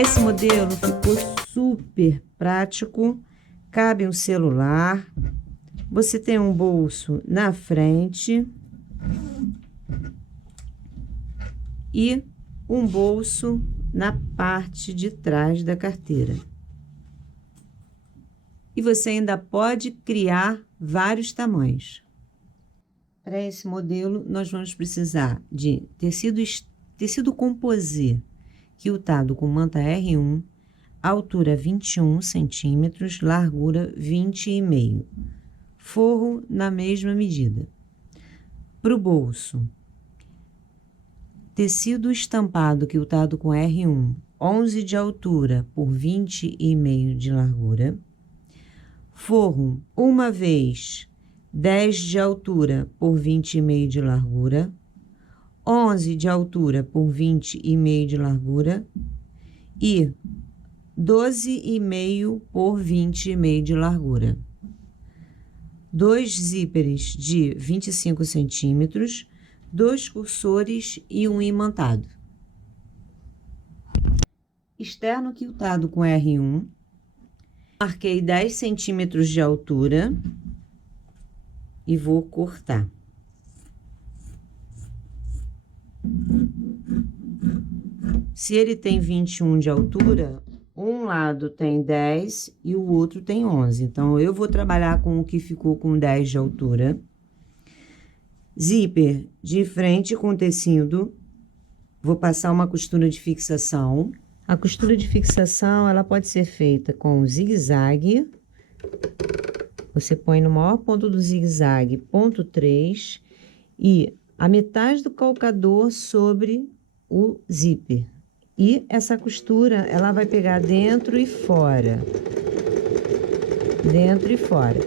Esse modelo ficou super prático, cabe um celular, você tem um bolso na frente e um bolso na parte de trás da carteira. E você ainda pode criar vários tamanhos. Para esse modelo, nós vamos precisar de tecido composê, quiltado com manta R1, altura 21 centímetros, largura 20,5. Forro na mesma medida. Para o bolso, tecido estampado quiltado com R1, 11 de altura por 20,5 de largura. Forro, uma vez, 10 de altura por 20,5 de largura. 11 de altura por 20,5 de largura. E 12,5 por 20,5 de largura. 2 zíperes de 25 centímetros, 2 cursores e um imantado. Externo quiltado com R1. Marquei 10 centímetros de altura e vou cortar. Se ele tem 21 de altura, um lado tem 10 e o outro tem 11. Então, eu vou trabalhar com o que ficou com 10 de altura. Zíper de frente com tecido. Vou passar uma costura de fixação. A costura de fixação, ela pode ser feita com zigue-zague. Você põe no maior ponto do zigue-zague, ponto 3, e a metade do calcador sobre o zíper. E essa costura, ela vai pegar dentro e fora. Dentro e fora.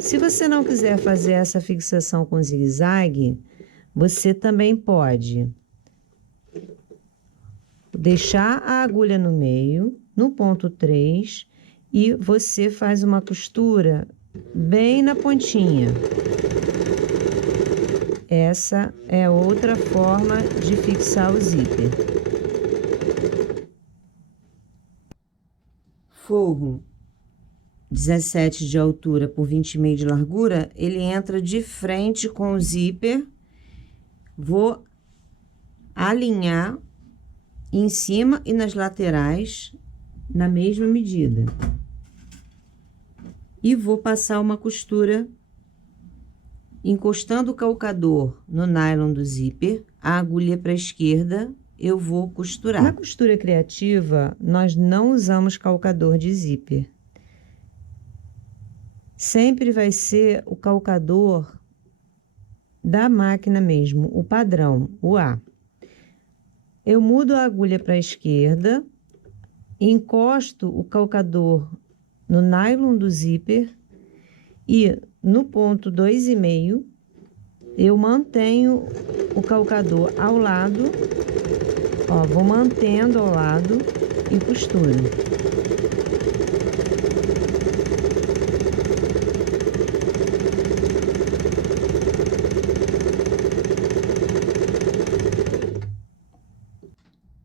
Se você não quiser fazer essa fixação com zigue-zague, você também pode deixar a agulha no meio, no ponto 3, e você faz uma costura bem na pontinha. Essa é outra forma de fixar o zíper. Forro 17 de altura por 20,5 de largura, ele entra de frente com o zíper. Vou alinhar em cima e nas laterais na mesma medida. E vou passar uma costura encostando o calcador no nylon do zíper, a agulha para a esquerda, eu vou costurar. Na costura criativa, nós não usamos calcador de zíper. Sempre vai ser o calcador da máquina mesmo, o padrão, o A. Eu mudo a agulha para a esquerda, encosto o calcador no nylon do zíper e no ponto 2,5 eu mantenho o calcador ao lado, ó, vou mantendo ao lado e costuro.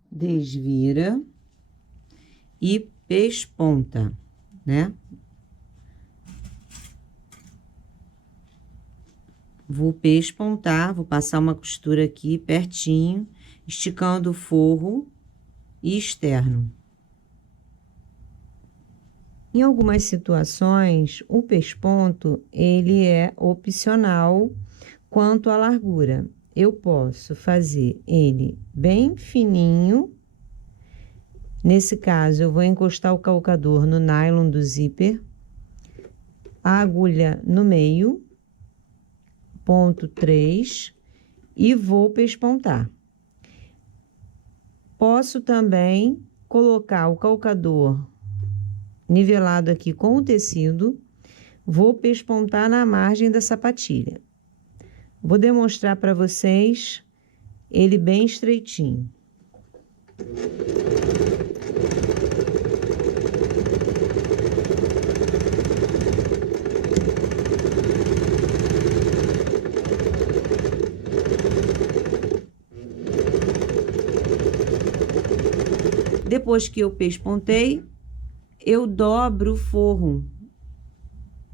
Desvira e pesponta, né? Vou pespontar, vou passar uma costura aqui pertinho, esticando o forro e externo. Em algumas situações, o pesponto, ele é opcional quanto à largura. Eu posso fazer ele bem fininho. Nesse caso, eu vou encostar o calcador no nylon do zíper, a agulha no meio, ponto 3, e vou pespontar. Posso também colocar o calcador nivelado aqui com o tecido, vou pespontar na margem da sapatilha. Vou demonstrar para vocês ele bem estreitinho. Depois que eu pespontei, eu dobro o forro.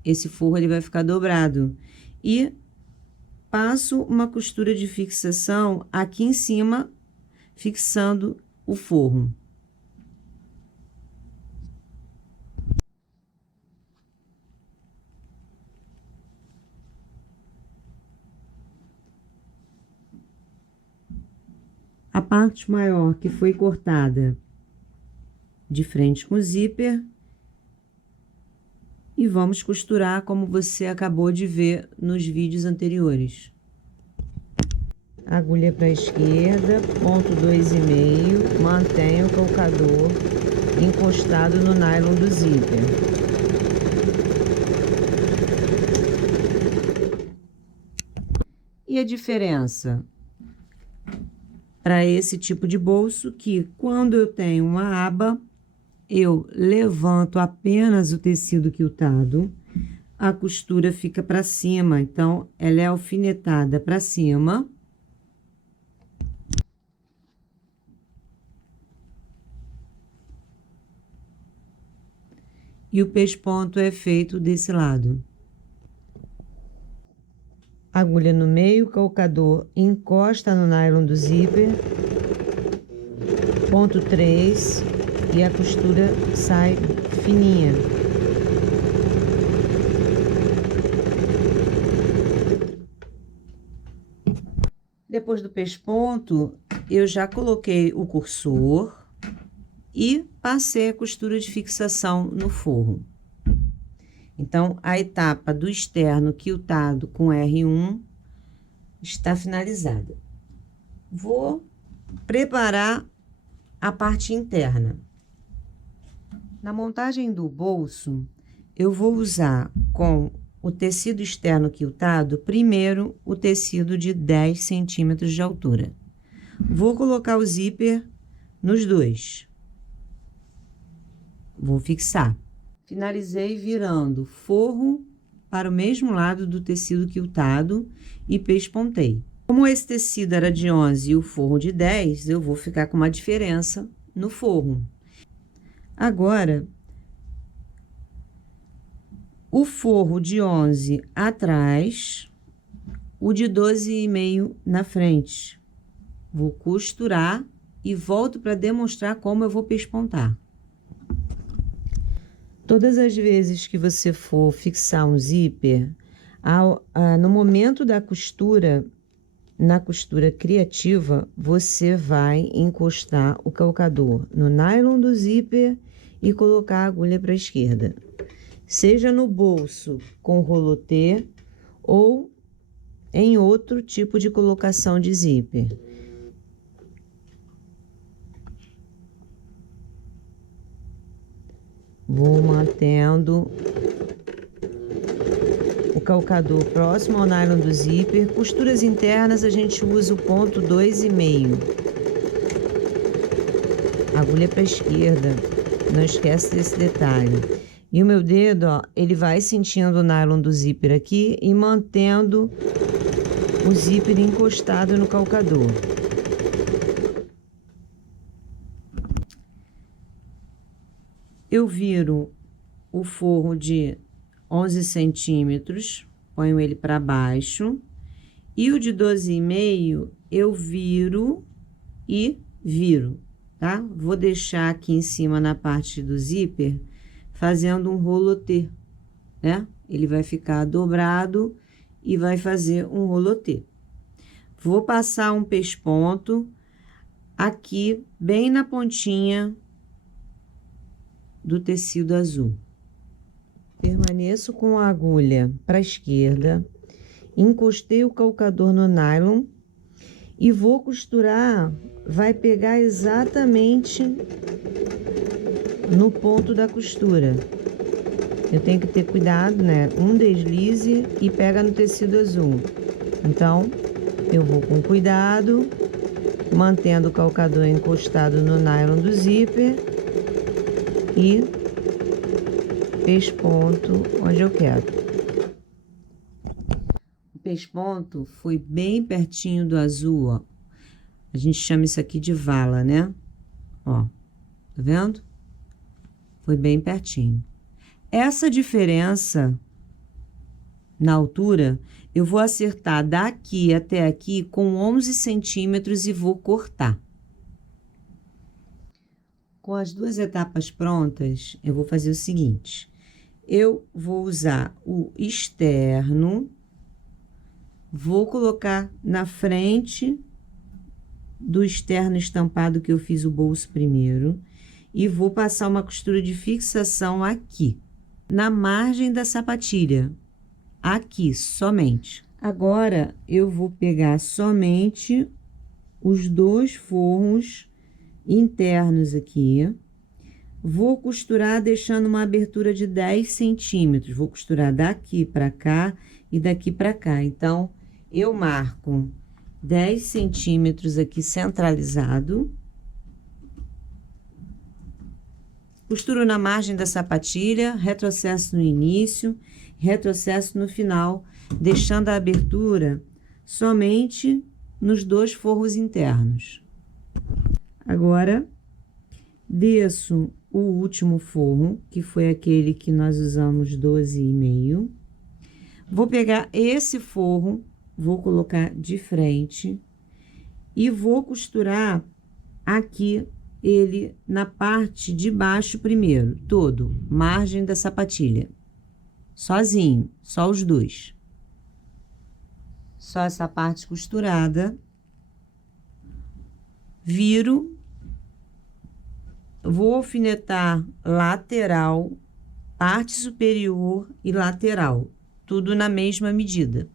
Esse forro ele vai ficar dobrado. E passo uma costura de fixação aqui em cima, fixando o forro. A parte maior que foi cortada de frente com o zíper, e vamos costurar como você acabou de ver nos vídeos anteriores. Agulha para a esquerda, ponto 2,5, mantenha o calcador encostado no nylon do zíper. E a diferença para esse tipo de bolso, que quando eu tenho uma aba, eu levanto apenas o tecido quiltado, a costura fica para cima, então ela é alfinetada para cima. E o pesponto é feito desse lado. Agulha no meio, calcador encosta no nylon do zíper, ponto 3, e a costura sai fininha. Depois do pesponto, eu já coloquei o cursor e passei a costura de fixação no forro. Então, a etapa do externo quiltado com R1 está finalizada. Vou preparar a parte interna. Na montagem do bolso, eu vou usar com o tecido externo quiltado, primeiro o tecido de 10 centímetros de altura. Vou colocar o zíper nos dois. Vou fixar. Finalizei virando forro para o mesmo lado do tecido quiltado e pespontei. Como esse tecido era de 11 e o forro de 10, eu vou ficar com uma diferença no forro. Agora, o forro de 11 atrás, o de 12,5 na frente. Vou costurar e volto para demonstrar como eu vou pespontar. Todas as vezes que você for fixar um zíper, no momento da costura, na costura criativa, você vai encostar o calcador no nylon do zíper e colocar a agulha para a esquerda. Seja no bolso com rolotê ou em outro tipo de colocação de zíper. Vou mantendo o calcador próximo ao nylon do zíper. Costuras internas a gente usa o ponto 2,5. Agulha para a esquerda, não esquece desse detalhe. E o meu dedo, ó, ele vai sentindo o nylon do zíper aqui e mantendo o zíper encostado no calcador. Eu viro o forro de 11 centímetros, ponho ele para baixo, e o de 12,5 eu viro e viro, tá? Vou deixar aqui em cima na parte do zíper, fazendo um rolotê, né? Ele vai ficar dobrado e vai fazer um rolotê. Vou passar um pesponto aqui, bem na pontinha do tecido azul. Permaneço com a agulha para a esquerda, encostei o calcador no nylon e vou costurar, vai pegar exatamente no ponto da costura. Eu tenho que ter cuidado, né? Um deslize e pega no tecido azul. Então, eu vou com cuidado, mantendo o calcador encostado no nylon do zíper e pesponto onde eu quero. O pesponto foi bem pertinho do azul, ó. A gente chama isso aqui de vala, né? Ó, tá Tá vendo? Foi bem pertinho. Essa diferença na altura, eu vou acertar daqui até aqui com 11 centímetros e vou cortar. Com as duas etapas prontas, eu vou fazer o seguinte. Eu vou usar o externo, vou colocar na frente do externo estampado que eu fiz o bolso primeiro e vou passar uma costura de fixação aqui, na margem da sapatilha, aqui somente. Agora, eu vou pegar somente os dois forros internos aqui, vou costurar deixando uma abertura de 10 centímetros, vou costurar daqui para cá e daqui para cá. Então, eu marco 10 centímetros aqui centralizado, costuro na margem da sapatilha, retrocesso no início, retrocesso no final, deixando a abertura somente nos dois forros internos. Agora, desço o último forro, que foi aquele que nós usamos 12,5. Vou pegar esse forro, vou colocar de frente e vou costurar aqui ele na parte de baixo primeiro, todo, margem da sapatilha. Sozinho, só os dois. Só essa parte costurada. Viro, vou alfinetar lateral, parte superior e lateral, tudo na mesma medida.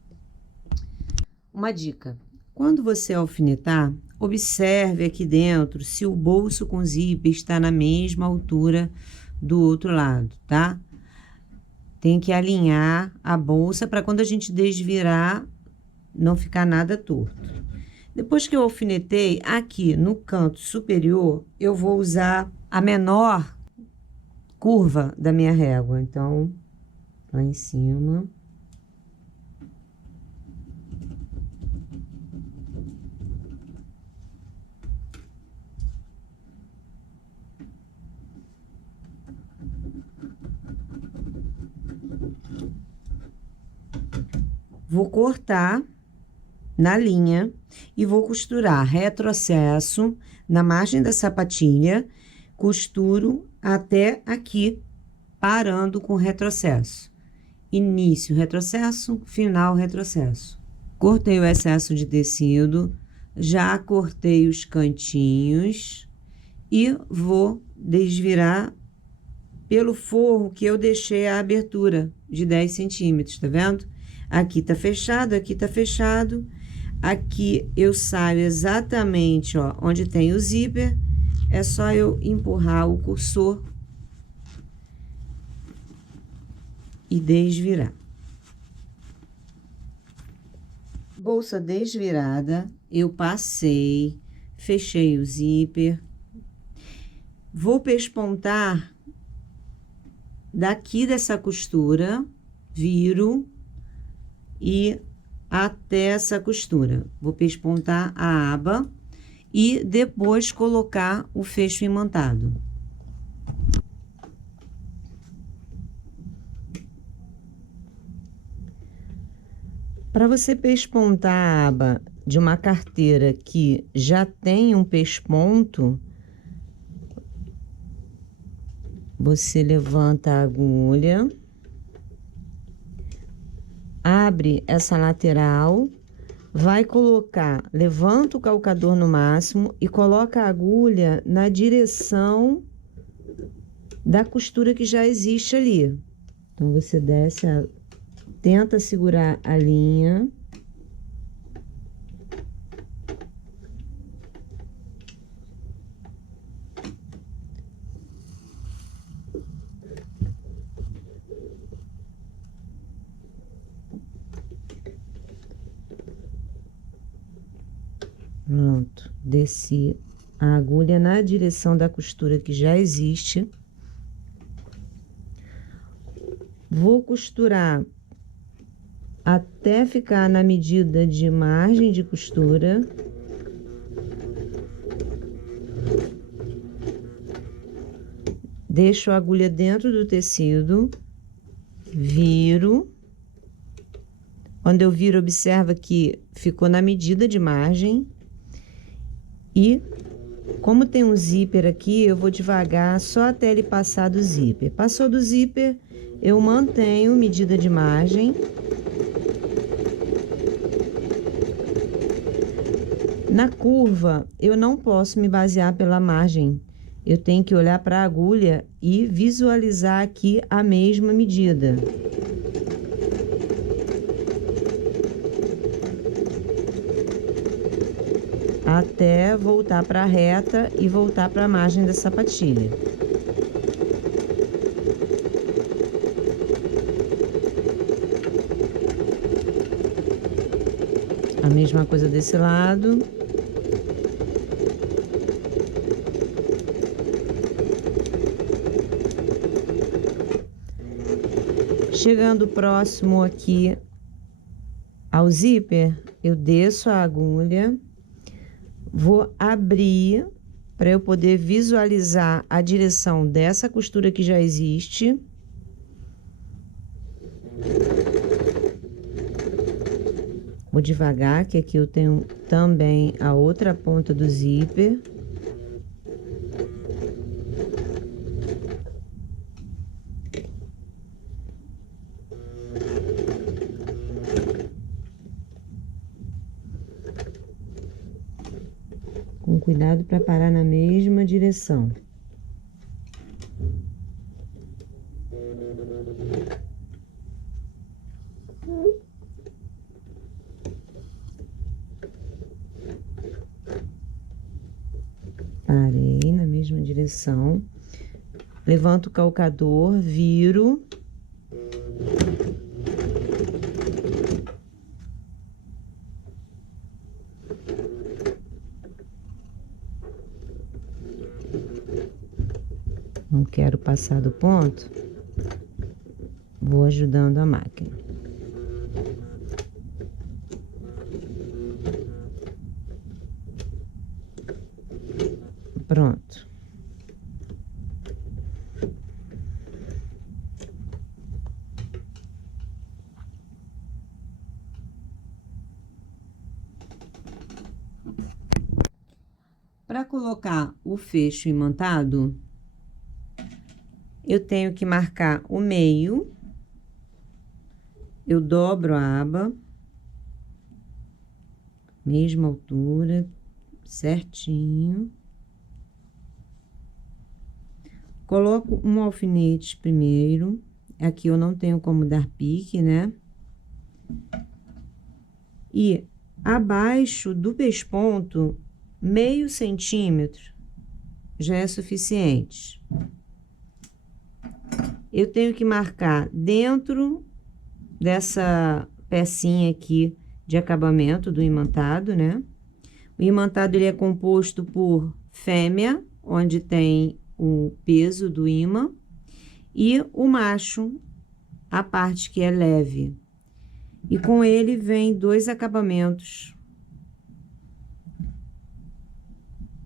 Uma dica: quando você alfinetar, observe aqui dentro se o bolso com zíper está na mesma altura do outro lado, tá? Tem que alinhar a bolsa para quando a gente desvirar, não ficar nada torto. Depois que eu alfinetei, aqui no canto superior, eu vou usar a menor curva da minha régua. Então, lá em cima. Vou cortar na linha e vou costurar retrocesso na margem da sapatilha, costuro até aqui, parando com retrocesso. Início, retrocesso, final, retrocesso. Cortei o excesso de tecido, já cortei os cantinhos e vou desvirar pelo forro que eu deixei a abertura de 10 centímetros, tá vendo? Aqui tá fechado, aqui tá fechado. Aqui eu saio exatamente, ó, onde tem o zíper. É só eu empurrar o cursor e desvirar. Bolsa desvirada, eu passei, fechei o zíper. Vou pespontar daqui dessa costura, viro e até essa costura. Vou pespontar a aba e depois colocar o fecho imantado. Para você pespontar a aba de uma carteira que já tem um pesponto, você levanta a agulha, abre essa lateral, vai colocar, levanta o calcador no máximo e coloca a agulha na direção da costura que já existe ali. Então, você desce, tenta segurar a linha. Pronto, desci a agulha na direção da costura que já existe. Vou costurar até ficar na medida de margem de costura. deixo a agulha dentro do tecido, viro. Quando eu viro, observa que ficou na medida de margem. E como tem um zíper aqui, eu vou devagar só até ele passar do zíper. Passou do zíper, eu mantenho medida de margem. Na curva, eu não posso me basear pela margem. Eu tenho que olhar para a agulha e visualizar aqui a mesma medida. Até voltar para a reta e voltar para a margem da sapatilha. A mesma coisa desse lado. Chegando próximo aqui ao zíper, eu desço a agulha, vou abrir para eu poder visualizar a direção dessa costura que já existe. Vou devagar, que aqui eu tenho também a outra ponta do zíper. Com cuidado para parar na mesma direção. Parei na mesma direção. Levanto o calcador, viro. Não quero passar do ponto. Vou ajudando a máquina. Pronto. Para colocar o fecho imantado, eu tenho que marcar o meio, eu dobro a aba, mesma altura, certinho. Coloco um alfinete primeiro, aqui eu não tenho como dar pique, né? E abaixo do pesponto, meio centímetro já é suficiente. Eu tenho que marcar dentro dessa pecinha aqui de acabamento do imantado, né? O imantado ele é composto por fêmea, onde tem o peso do imã, e o macho, a parte que é leve. E com ele vem 2 acabamentos.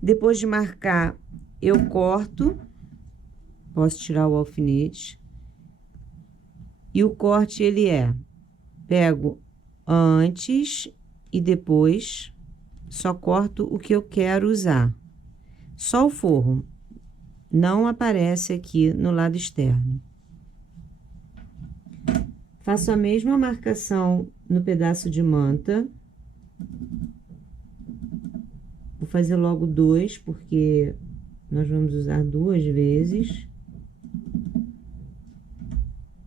Depois de marcar, eu corto, posso tirar o alfinete. E o corte, ele pego antes e depois, só corto o que eu quero usar. Só o forro, não aparece aqui no lado externo. Faço a mesma marcação no pedaço de manta. Vou fazer logo 2, porque nós vamos usar 2 vezes.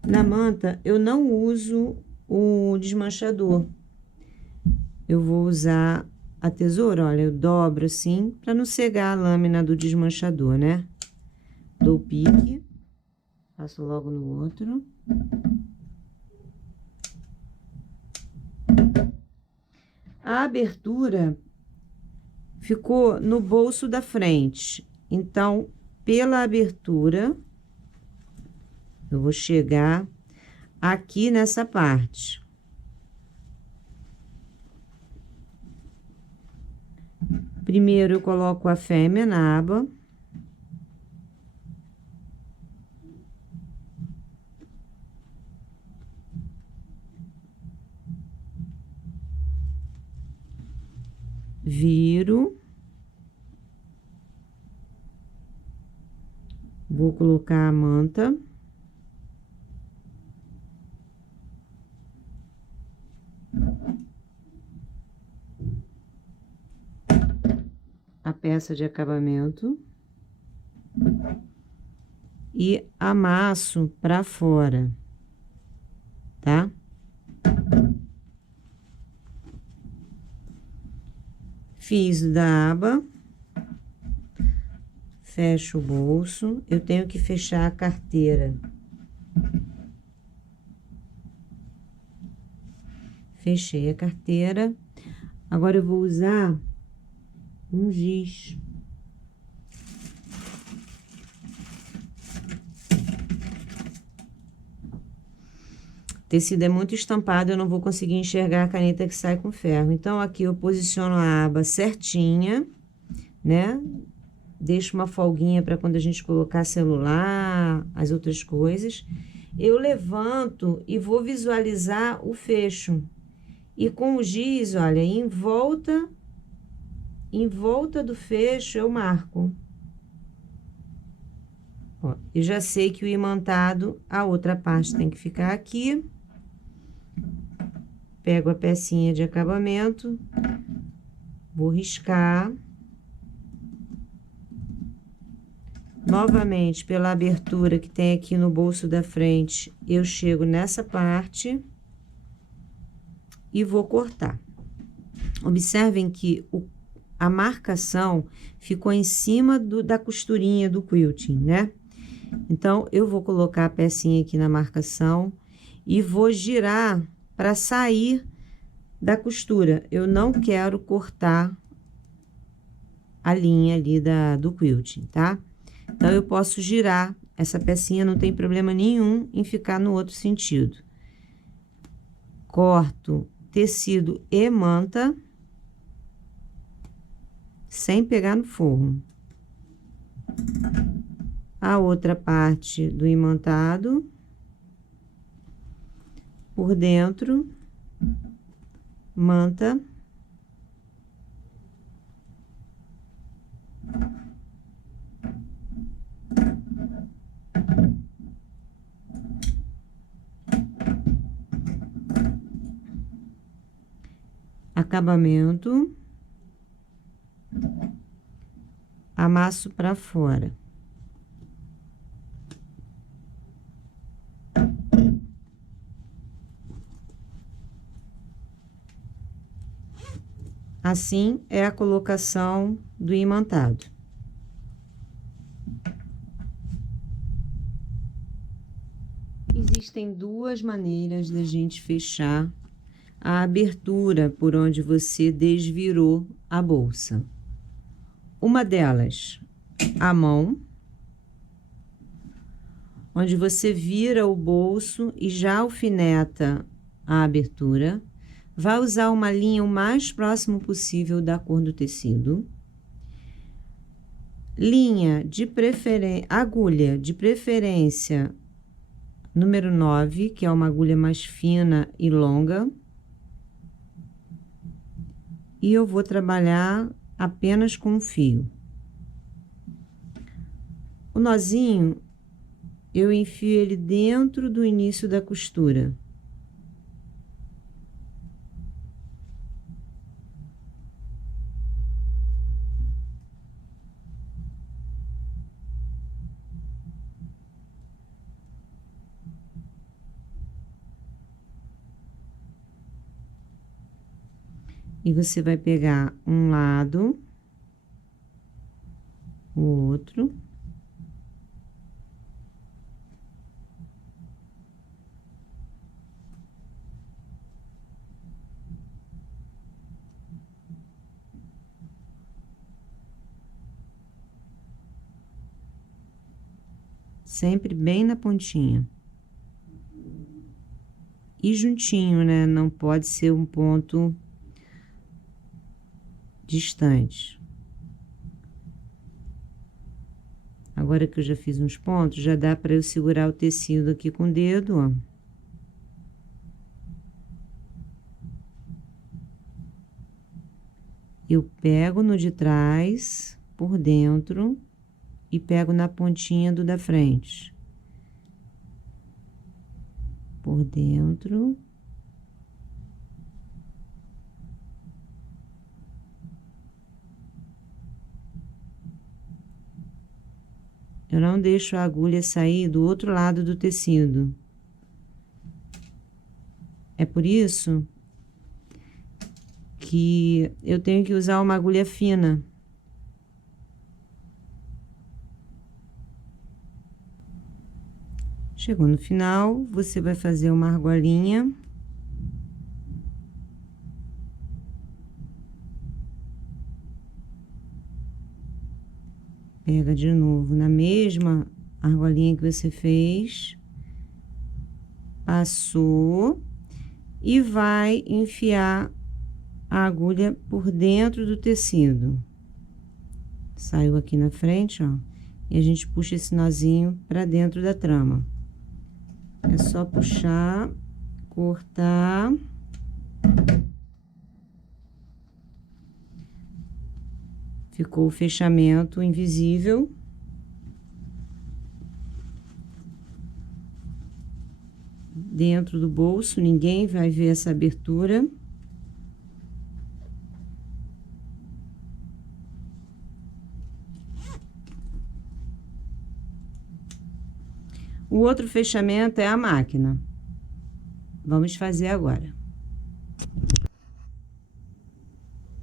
Na manta, eu não uso o desmanchador. Eu vou usar a tesoura, olha, eu dobro assim, para não cegar a lâmina do desmanchador, né? Dou o pique, passo logo no outro. A abertura ficou no bolso da frente, então, pela abertura, eu vou chegar aqui nessa parte. Primeiro, eu coloco a fêmea na aba. viro, vou colocar a manta. A peça de acabamento e amasso para fora, tá? Fiz o da aba, fecho o bolso, eu tenho que fechar a carteira. Fechei a carteira, agora eu vou usar um giz. O tecido é muito estampado, eu não vou conseguir enxergar a caneta que sai com ferro. Então, aqui eu posiciono a aba certinha, né? Deixo uma folguinha para quando a gente colocar celular, as outras coisas. Eu levanto e vou visualizar o fecho. E com o giz, olha, em volta do fecho eu marco. Ó, eu já sei que o imantado, a outra parte tem que ficar aqui. Pego a pecinha de acabamento, vou riscar. Novamente, pela abertura que tem aqui no bolso da frente, eu chego nessa parte e vou cortar. Observem que a marcação ficou em cima da costurinha do quilting, né? Então, eu vou colocar a pecinha aqui na marcação e vou girar para sair da costura. Eu não quero cortar a linha ali do quilting, tá? Então, eu posso girar essa pecinha, não tem problema nenhum em ficar no outro sentido. Corto tecido e manta, sem pegar no forro. A outra parte do imantado, por dentro, manta. Acabamento, amasso para fora. Assim é a colocação do imantado. Existem duas maneiras da gente fechar a abertura por onde você desvirou a bolsa. Uma delas, a mão, onde você vira o bolso e já alfineta a abertura. Vai usar uma linha o mais próximo possível da cor do tecido. Linha de preferência, agulha de preferência número 9, que é uma agulha mais fina e longa. E eu vou trabalhar apenas com um fio. O nozinho, eu enfio ele dentro do início da costura. E você vai pegar um lado, o outro. Sempre bem na pontinha. E juntinho, né? Não pode ser um ponto distante. Agora que eu já fiz uns pontos, já dá para eu segurar o tecido aqui com o dedo, ó. eu pego no de trás, por dentro, e pego na pontinha do da frente. Por dentro. Eu não deixo a agulha sair do outro lado do tecido. É por isso que eu tenho que usar uma agulha fina. Chegou no final, você vai fazer uma argolinha. Pega de novo na mesma argolinha que você fez. Passou. E vai enfiar a agulha por dentro do tecido. Saiu aqui na frente, ó. E a gente puxa esse nozinho pra dentro da trama. É só puxar, cortar. Ficou o fechamento invisível. Dentro do bolso, ninguém vai ver essa abertura. O outro fechamento é a máquina. Vamos fazer agora.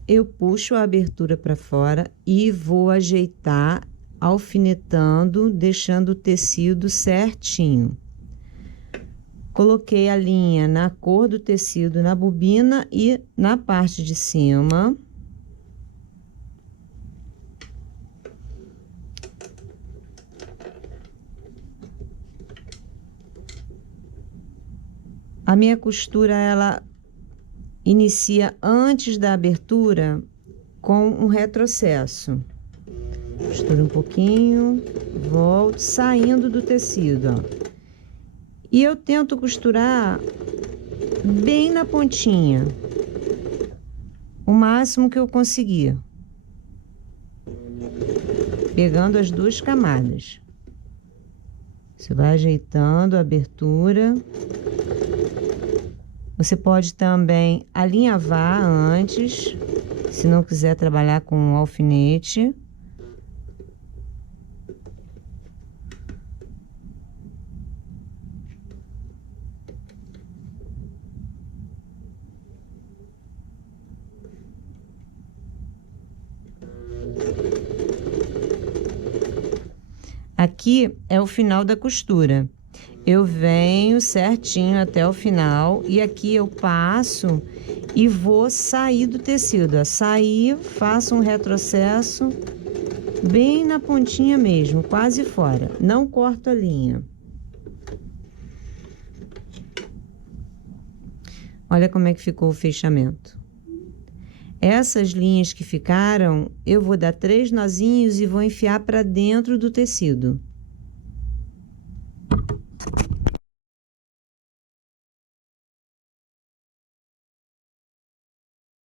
Eu puxo a abertura para fora e vou ajeitar, alfinetando, deixando o tecido certinho. Coloquei a linha na cor do tecido na bobina e na parte de cima. A minha costura, ela inicia antes da abertura com um retrocesso. Costuro um pouquinho, volto, saindo do tecido, ó. E eu tento costurar bem na pontinha, o máximo que eu conseguir, pegando as duas camadas. Você vai ajeitando a abertura. Você pode também alinhavar antes, se não quiser trabalhar com um alfinete. Aqui é o final da costura. Eu venho certinho até o final e aqui eu passo e vou sair do tecido. Ó. Sair, faço um retrocesso bem na pontinha mesmo, quase fora. Não corto a linha. Olha como é que ficou o fechamento. Essas linhas que ficaram, eu vou dar 3 nozinhos e vou enfiar para dentro do tecido.